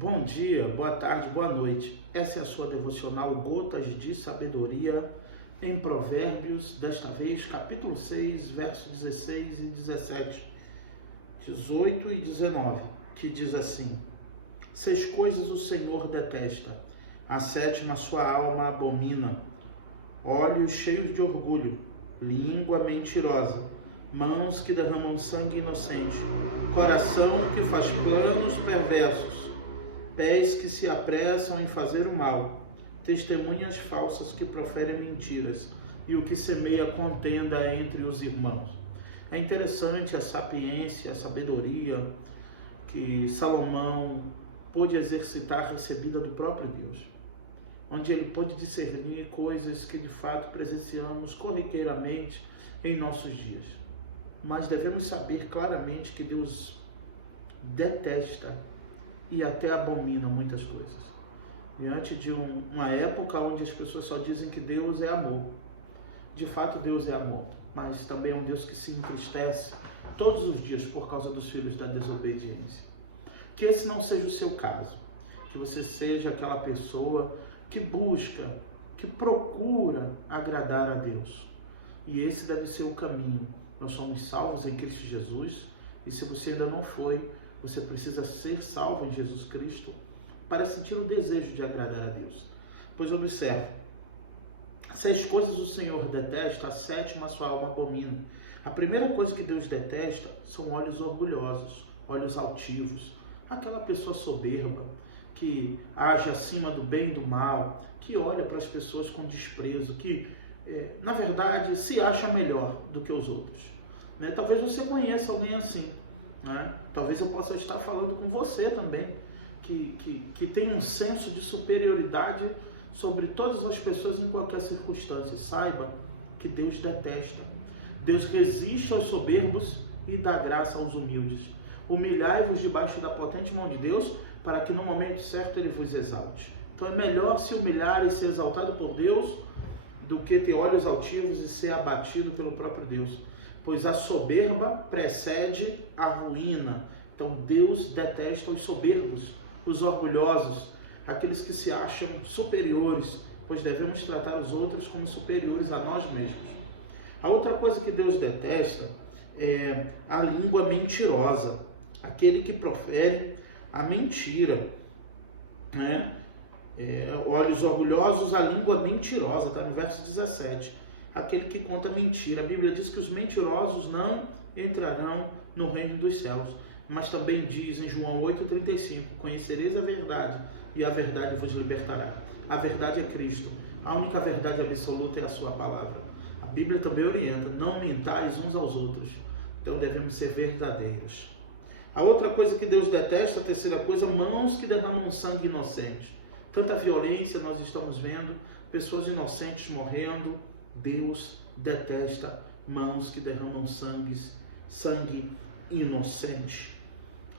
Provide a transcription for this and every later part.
Bom dia, boa tarde, boa noite. Essa é a sua devocional Gotas de Sabedoria em Provérbios, desta vez capítulo 6, versos 16 e 17, 18 e 19, que diz assim: 6 coisas o Senhor detesta, a sétima sua alma abomina: olhos cheios de orgulho, língua mentirosa, mãos que derramam sangue inocente, coração que faz planos perversos, pés que se apressam em fazer o mal, testemunhas falsas que proferem mentiras, e o que semeia contenda entre os irmãos. É interessante a sapiência, a sabedoria que Salomão pôde exercitar, recebida do próprio Deus, onde ele pôde discernir coisas que de fato presenciamos corriqueiramente em nossos dias. Mas devemos saber claramente que Deus detesta e até abomina muitas coisas. Diante de uma época onde as pessoas só dizem que Deus é amor. De fato, Deus é amor, mas também é um Deus que se entristece todos os dias por causa dos filhos da desobediência. Que esse não seja o seu caso. Que você seja aquela pessoa que busca, que procura agradar a Deus. E esse deve ser o caminho. Nós somos salvos em Cristo Jesus, e se você ainda não foi, você precisa ser salvo em Jesus Cristo para sentir o desejo de agradar a Deus. Pois observe, 6 coisas o Senhor detesta, a sétima a sua alma abomina. A primeira coisa que Deus detesta são olhos orgulhosos, olhos altivos, aquela pessoa soberba, que age acima do bem e do mal, que olha para as pessoas com desprezo, que na verdade se acha melhor do que os outros. Talvez você conheça alguém assim. Talvez eu possa estar falando com você também, que tem um senso de superioridade sobre todas as pessoas em qualquer circunstância. Saiba que Deus detesta. Deus resiste aos soberbos e dá graça aos humildes. Humilhai-vos debaixo da potente mão de Deus, para que no momento certo Ele vos exalte. Então é melhor se humilhar e ser exaltado por Deus do que ter olhos altivos e ser abatido pelo próprio Deus. Pois a soberba precede a ruína. Então Deus detesta os soberbos, os orgulhosos, aqueles que se acham superiores, pois devemos tratar os outros como superiores a nós mesmos. A outra coisa que Deus detesta é a língua mentirosa, aquele que profere a mentira. Olhos orgulhosos, a língua mentirosa, está no verso 17. Aquele que conta mentira. A Bíblia diz que os mentirosos não entrarão no reino dos céus. Mas também diz em João 8,35, conhecereis a verdade, e a verdade vos libertará. A verdade é Cristo. A única verdade absoluta é a sua palavra. A Bíblia também orienta, não mentais uns aos outros. Então devemos ser verdadeiros. A outra coisa que Deus detesta, a terceira coisa, mãos que derramam sangue inocente. Tanta violência nós estamos vendo, pessoas inocentes morrendo. Deus detesta mãos que derramam sangue inocente.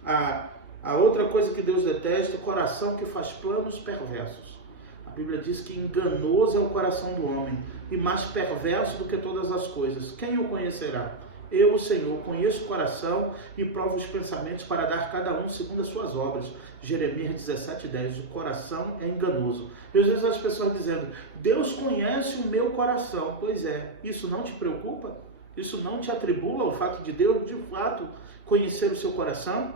A outra coisa que Deus detesta é o coração que faz planos perversos. A Bíblia diz que enganoso é o coração do homem e mais perverso do que todas as coisas. Quem o conhecerá? Eu, o Senhor, conheço o coração e provo os pensamentos para dar cada um segundo as suas obras. Jeremias 17,10. O coração é enganoso. E às vezes as pessoas dizendo, Deus conhece o meu coração. Pois é, isso não te preocupa? Isso não te atribula o fato de Deus, de fato, conhecer o seu coração?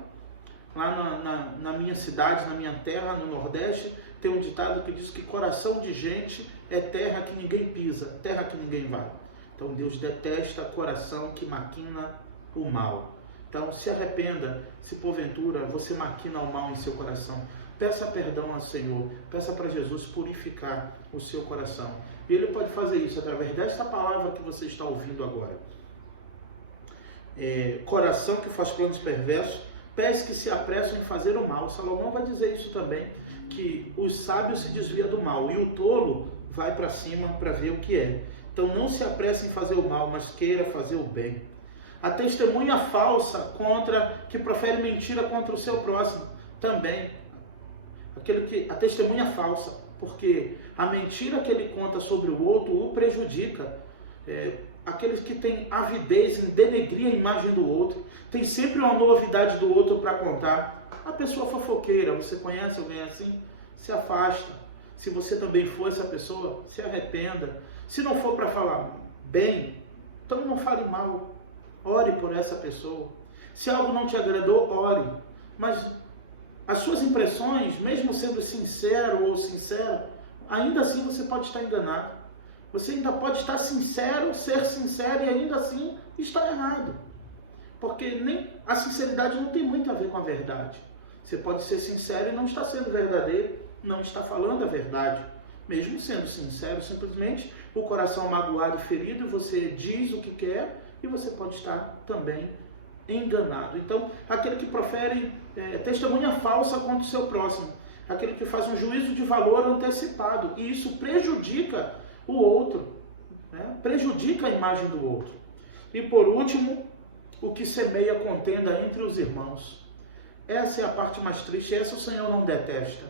Lá na minha cidade, na minha terra, no Nordeste, tem um ditado que diz que coração de gente é terra que ninguém pisa, terra que ninguém vai. Então Deus detesta coração que maquina o mal. Então se arrependa, se porventura você maquina o mal em seu coração. Peça perdão ao Senhor, peça para Jesus purificar o seu coração. E Ele pode fazer isso através desta palavra que você está ouvindo agora. Coração que faz planos perversos, pés que se apressam em fazer o mal. Salomão vai dizer isso também, que os sábios se desviam do mal e o tolo vai para cima para ver o que é. Então não se apresse em fazer o mal, mas queira fazer o bem. A testemunha falsa que profere mentira contra o seu próximo também. A testemunha falsa, porque a mentira que ele conta sobre o outro o prejudica. Aqueles que têm avidez em denegrir a imagem do outro, tem sempre uma novidade do outro para contar. A pessoa fofoqueira, você conhece alguém assim? Se afasta. Se você também for essa pessoa, se arrependa. Se não for para falar bem, então não fale mal. Ore por essa pessoa. Se algo não te agradou, ore. Mas as suas impressões, mesmo sendo sincero ou sincera, ainda assim você pode estar enganado. Você ainda pode estar sincero, ser sincero e ainda assim estar errado. Porque nem a sinceridade não tem muito a ver com a verdade. Você pode ser sincero e não estar sendo verdadeiro, não está falando a verdade. Mesmo sendo sincero, simplesmente o coração magoado e ferido, você diz o que quer e você pode estar também enganado. Então, aquele que profere testemunha falsa contra o seu próximo, aquele que faz um juízo de valor antecipado, e isso prejudica o outro, né? Prejudica a imagem do outro. E por último, o que semeia contenda entre os irmãos. Essa é a parte mais triste, essa o Senhor não detesta.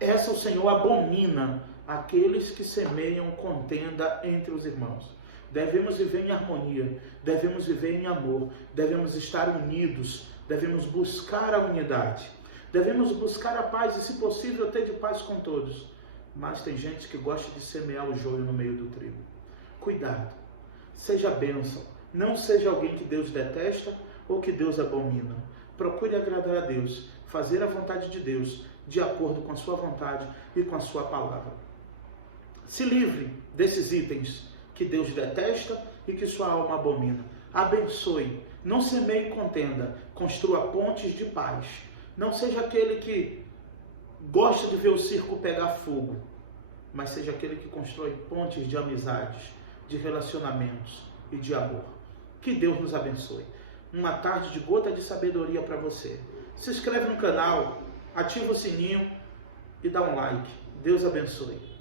Essa o Senhor abomina, aqueles que semeiam contenda entre os irmãos. Devemos viver em harmonia, devemos viver em amor, devemos estar unidos, devemos buscar a unidade, devemos buscar a paz e, se possível, ter de paz com todos. Mas tem gente que gosta de semear o joio no meio do trigo. Cuidado, seja bênção, não seja alguém que Deus detesta ou que Deus abomina. Procure agradar a Deus, fazer a vontade de Deus, de acordo com a sua vontade e com a sua palavra. Se livre desses itens que Deus detesta e que sua alma abomina. Abençoe, não semeie contenda, construa pontes de paz. Não seja aquele que gosta de ver o circo pegar fogo, mas seja aquele que constrói pontes de amizades, de relacionamentos e de amor. Que Deus nos abençoe. Uma tarde de gota de sabedoria para você. Se inscreve no canal, ativa o sininho e dá um like. Deus abençoe.